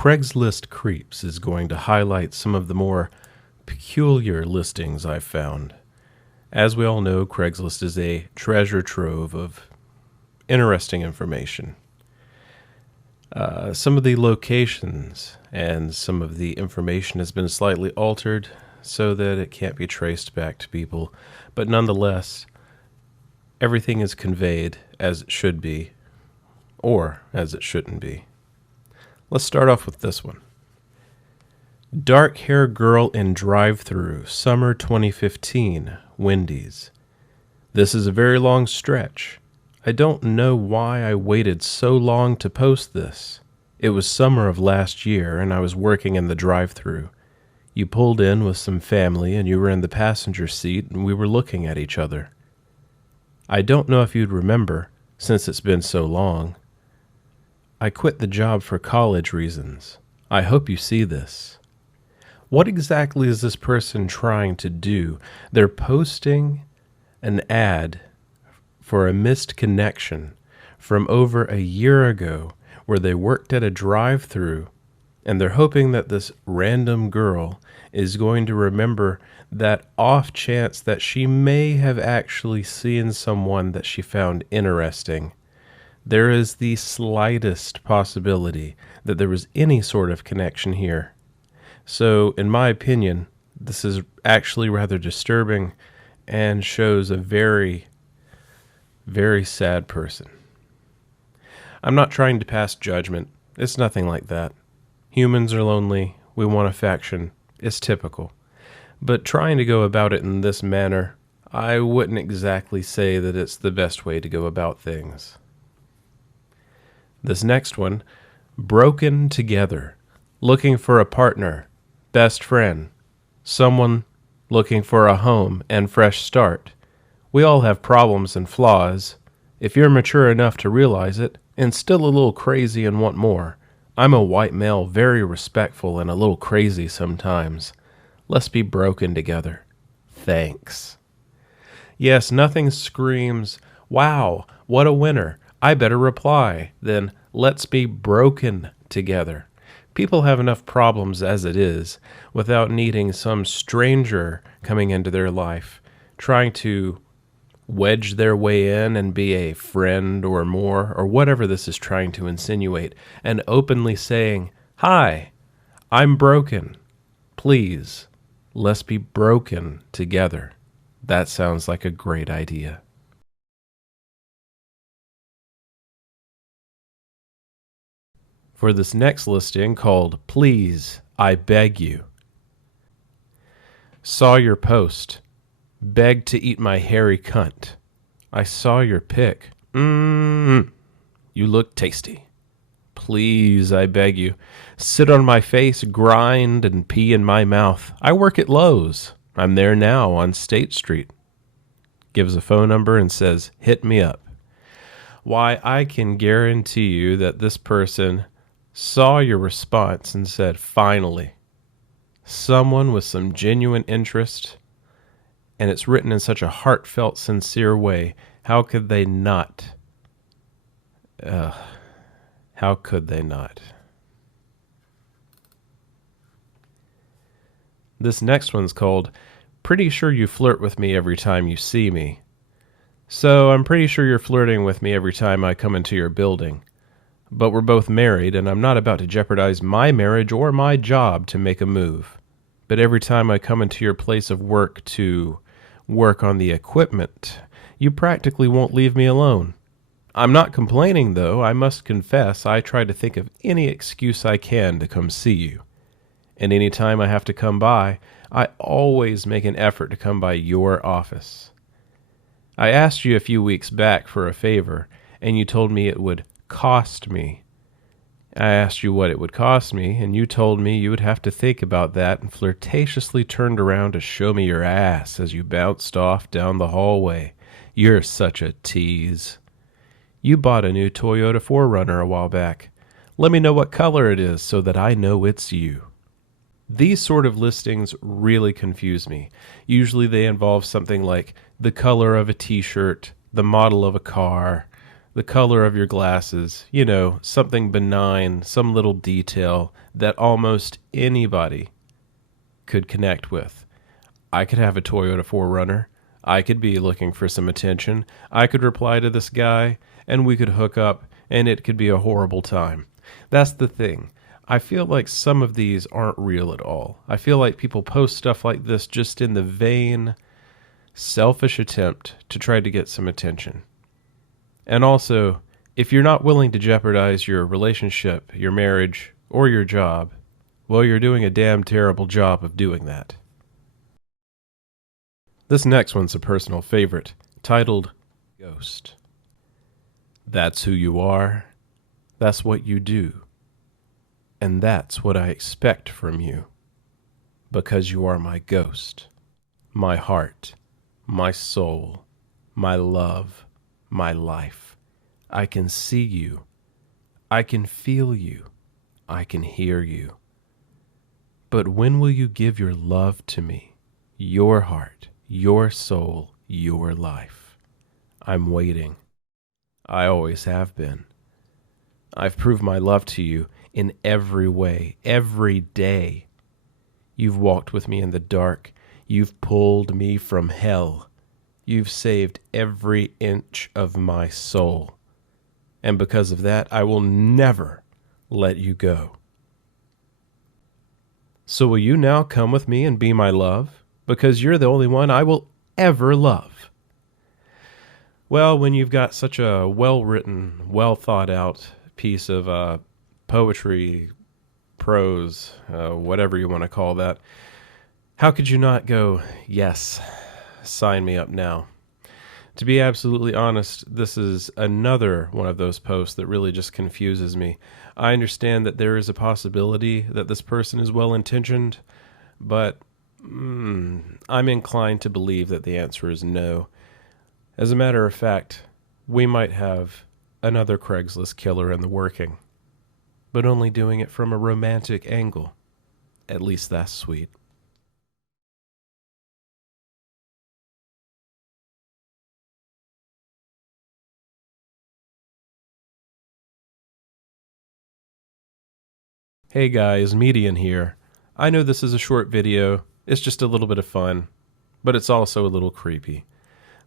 Craigslist Creeps is going to highlight some of the more peculiar listings I've found. As we all know, Craigslist is a treasure trove of interesting information. Some of the locations and some of the information has been slightly altered so that it can't be traced back to people, but nonetheless, everything is conveyed as it should be, or as it shouldn't be. Let's start off with this one. Dark hair girl in drive-thru, summer 2015, Wendy's. This is a very long stretch. I don't know why I waited so long to post this. It was summer of last year and I was working in the drive-thru. You pulled in with some family and you were in the passenger seat and we were looking at each other. I don't know if you'd remember, since it's been so long. I quit the job for college reasons. I hope you see this. What exactly is this person trying to do? They're posting an ad for a missed connection from over a year ago where they worked at a drive-thru, and they're hoping that this random girl is going to remember that off chance that she may have actually seen someone that she found interesting. There is the slightest possibility that there was any sort of connection here. So, in my opinion, this is actually rather disturbing and shows a very, very sad person. I'm not trying to pass judgment. It's nothing like that. Humans are lonely. We want affection. It's typical. But trying to go about it in this manner, I wouldn't exactly say that it's the best way to go about things. This next one, broken together, looking for a partner, best friend, someone looking for a home and fresh start. We all have problems and flaws. If you're mature enough to realize it, and still a little crazy and want more, I'm a white male, very respectful and a little crazy sometimes. Let's be broken together. Thanks. Yes, nothing screams, wow, what a winner. I better reply, then let's be broken together. People have enough problems as it is without needing some stranger coming into their life, trying to wedge their way in and be a friend or more, or whatever this is trying to insinuate, and openly saying, hi, I'm broken. Please, let's be broken together. That sounds like a great idea. For this next listing called Please, I Beg You. Saw your post. Begged to eat my hairy cunt. I saw your pic. You look tasty. Please, I beg you. Sit on my face, grind, and pee in my mouth. I work at Lowe's. I'm there now on State Street. Gives a phone number and says, hit me up. Why, I can guarantee you that this person saw your response and said, finally, someone with some genuine interest, and it's written in such a heartfelt, sincere way. How could they not? How could they not? This next one's called, Pretty Sure You Flirt With Me Every Time You See Me. So I'm pretty sure you're flirting with me every time I come into your building. But we're both married, and I'm not about to jeopardize my marriage or my job to make a move. But every time I come into your place of work to work on the equipment, you practically won't leave me alone. I'm not complaining, though. I must confess I try to think of any excuse I can to come see you. And any time I have to come by, I always make an effort to come by your office. I asked you a few weeks back for a favor, and you told me it would cost me. I asked you what it would cost me, and you told me you would have to think about that and flirtatiously turned around to show me your ass as you bounced off down the hallway. You're such a tease. You bought a new Toyota 4Runner a while back. Let me know what color it is so that I know it's you. These sort of listings really confuse me. Usually they involve something like the color of a t-shirt, the model of a car, the color of your glasses, something benign, some little detail that almost anybody could connect with. I could have a Toyota 4Runner. I could be looking for some attention. I could reply to this guy, and we could hook up, and it could be a horrible time. That's the thing. I feel like some of these aren't real at all. I feel like people post stuff like this just in the vain, selfish attempt to try to get some attention. And also, if you're not willing to jeopardize your relationship, your marriage, or your job, well, you're doing a damn terrible job of doing that. This next one's a personal favorite, titled Ghost. That's who you are. That's what you do. And that's what I expect from you. Because you are my ghost, my heart, my soul, my love, my life. I can see you. I can feel you. I can hear you. But when will you give your love to me, your heart, your soul, your life? I'm waiting. I always have been. I've proved my love to you in every way, every day. You've walked with me in the dark. You've pulled me from hell. You've saved every inch of my soul. And because of that, I will never let you go. So will you now come with me and be my love? Because you're the only one I will ever love. Well, when you've got such a well-written, well-thought-out piece of poetry, prose, whatever you want to call that, how could you not go, yes, sign me up now? To be absolutely honest, this is another one of those posts that really just confuses me. I understand that there is a possibility that this person is well-intentioned, but I'm inclined to believe that the answer is no. As a matter of fact, we might have another Craigslist killer in the working, but only doing it from a romantic angle. At least that's sweet. Hey guys, Median here. I know this is a short video, it's just a little bit of fun, but it's also a little creepy.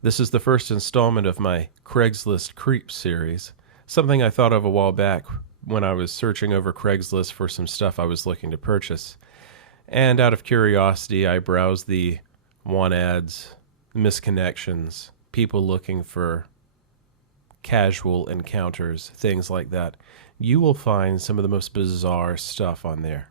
This is the first installment of my Craigslist Creeps series, something I thought of a while back when I was searching over Craigslist for some stuff I was looking to purchase. And out of curiosity, I browsed the want ads, misconnections, people looking for casual encounters, things like that. You will find some of the most bizarre stuff on there.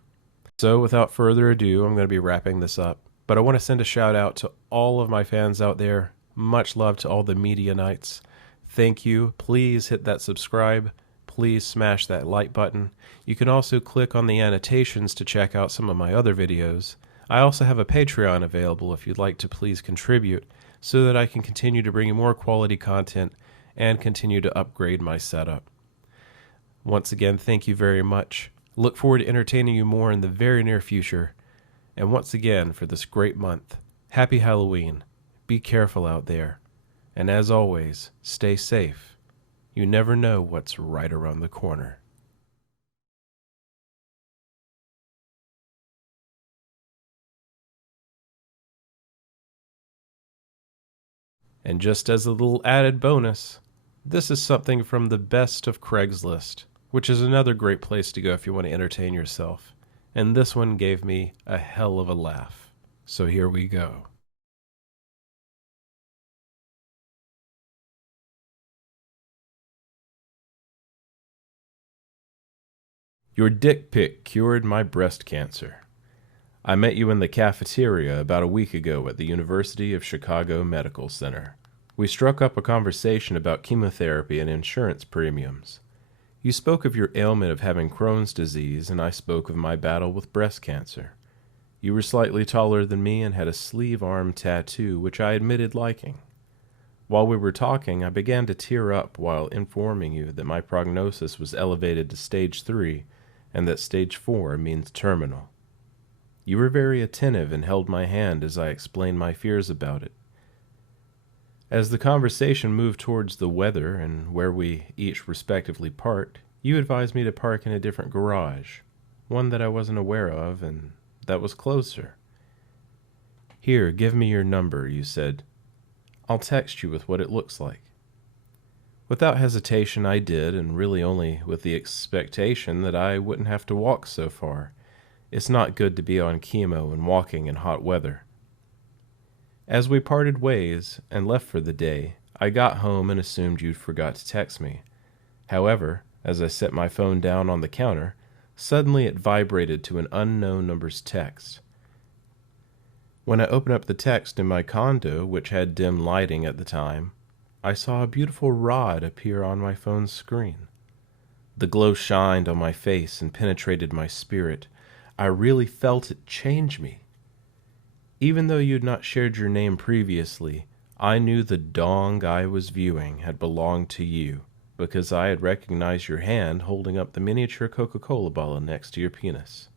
So without further ado, I'm going to be wrapping this up. But I want to send a shout out to all of my fans out there. Much love to all the MedIANites. Thank you. Please hit that subscribe. Please smash that like button. You can also click on the annotations to check out some of my other videos. I also have a Patreon available if you'd like to please contribute so that I can continue to bring you more quality content and continue to upgrade my setup. Once again, thank you very much. Look forward to entertaining you more in the very near future. And once again, for this great month, happy Halloween. Be careful out there. And as always, stay safe. You never know what's right around the corner. And just as a little added bonus, this is something from the best of Craigslist, which is another great place to go if you want to entertain yourself. And this one gave me a hell of a laugh. So here we go. Your dick pic cured my breast cancer. I met you in the cafeteria about a week ago at the University of Chicago Medical Center. We struck up a conversation about chemotherapy and insurance premiums. You spoke of your ailment of having Crohn's disease, and I spoke of my battle with breast cancer. You were slightly taller than me and had a sleeve arm tattoo, which I admitted liking. While we were talking, I began to tear up while informing you that my prognosis was elevated to stage 3, and that stage 4 means terminal. You were very attentive and held my hand as I explained my fears about it. As the conversation moved towards the weather and where we each respectively parked, you advised me to park in a different garage, one that I wasn't aware of and that was closer. Here, give me your number, you said. I'll text you with what it looks like. Without hesitation, I did, and really only with the expectation that I wouldn't have to walk so far. It's not good to be on chemo and walking in hot weather. As we parted ways and left for the day, I got home and assumed you'd forgot to text me. However, as I set my phone down on the counter, suddenly it vibrated to an unknown number's text. When I opened up the text in my condo, which had dim lighting at the time, I saw a beautiful rod appear on my phone's screen. The glow shined on my face and penetrated my spirit. I really felt it change me. Even though you had not shared your name previously, I knew the dong I was viewing had belonged to you, because I had recognized your hand holding up the miniature Coca-Cola bottle next to your penis.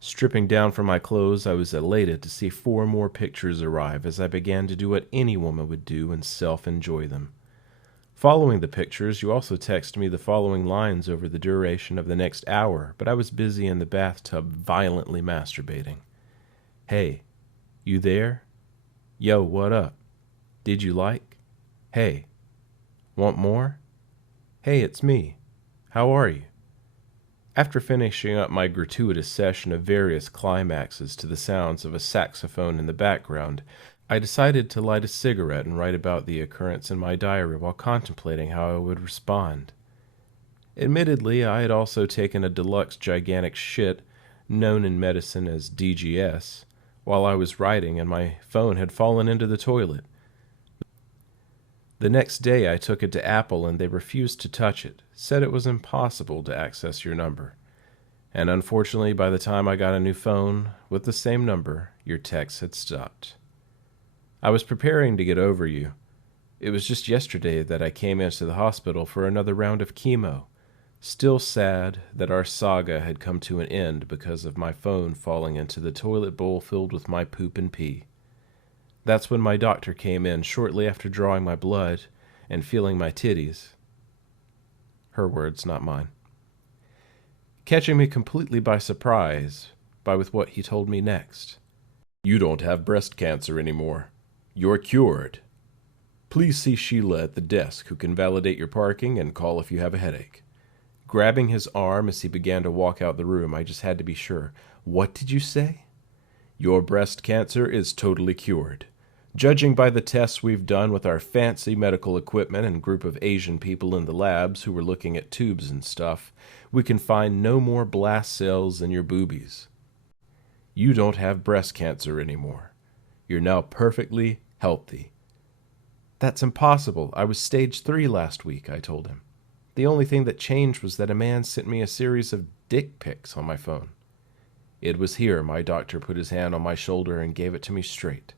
Stripping down from my clothes, I was elated to see 4 more pictures arrive as I began to do what any woman would do and self-enjoy them. Following the pictures, you also texted me the following lines over the duration of the next hour, but I was busy in the bathtub violently masturbating. Hey, you there? Yo, what up? Did you like? Hey, want more? Hey, it's me. How are you? After finishing up my gratuitous session of various climaxes to the sounds of a saxophone in the background, I decided to light a cigarette and write about the occurrence in my diary while contemplating how I would respond. Admittedly, I had also taken a deluxe gigantic shit, known in medicine as DGS, while I was writing, and my phone had fallen into the toilet. The next day I took it to Apple and they refused to touch it, said it was impossible to access your number. And unfortunately, by the time I got a new phone with the same number, your texts had stopped. I was preparing to get over you. It was just yesterday that I came into the hospital for another round of chemo, still sad that our saga had come to an end because of my phone falling into the toilet bowl filled with my poop and pee. That's when my doctor came in shortly after drawing my blood and feeling my titties. Her words, not mine. Catching me completely by surprise with what he told me next. You don't have breast cancer anymore. You're cured. Please see Sheila at the desk who can validate your parking and call if you have a headache. Grabbing his arm as he began to walk out the room, I just had to be sure. What did you say? Your breast cancer is totally cured. Judging by the tests we've done with our fancy medical equipment and group of Asian people in the labs who were looking at tubes and stuff, we can find no more blast cells in your boobies. You don't have breast cancer anymore. You're now perfectly healthy. That's impossible. I was stage 3 last week, I told him. The only thing that changed was that a man sent me a series of dick pics on my phone. It was here my doctor put his hand on my shoulder and gave it to me straight.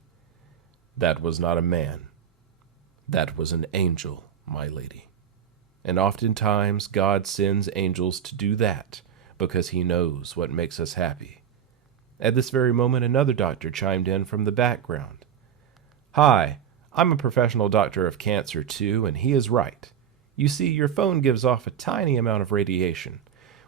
That was not a man. That was an angel, my lady. And oftentimes God sends angels to do that because he knows what makes us happy. At this very moment, another doctor chimed in from the background. Hi, I'm a professional doctor of cancer too, and he is right. You see, your phone gives off a tiny amount of radiation.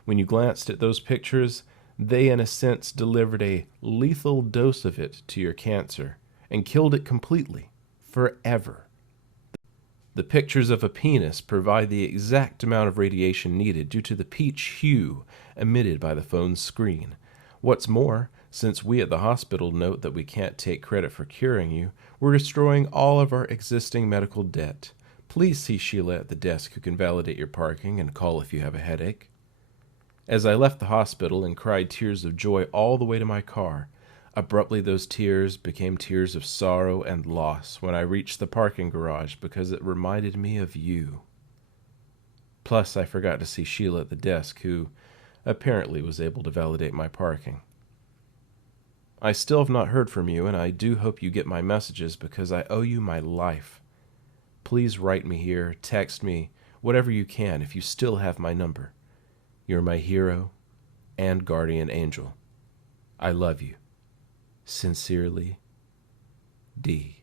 When you glanced at those pictures, they in a sense delivered a lethal dose of it to your cancer and killed it completely, forever. The pictures of a penis provide the exact amount of radiation needed due to the peach hue emitted by the phone's screen. What's more, since we at the hospital note that we can't take credit for curing you, we're destroying all of our existing medical debt. Please see Sheila at the desk who can validate your parking and call if you have a headache. As I left the hospital and cried tears of joy all the way to my car, abruptly those tears became tears of sorrow and loss when I reached the parking garage because it reminded me of you. Plus, I forgot to see Sheila at the desk, who apparently was able to validate my parking. I still have not heard from you, and I do hope you get my messages because I owe you my life. Please write me here, text me, whatever you can if you still have my number. You're my hero and guardian angel. I love you. Sincerely, D.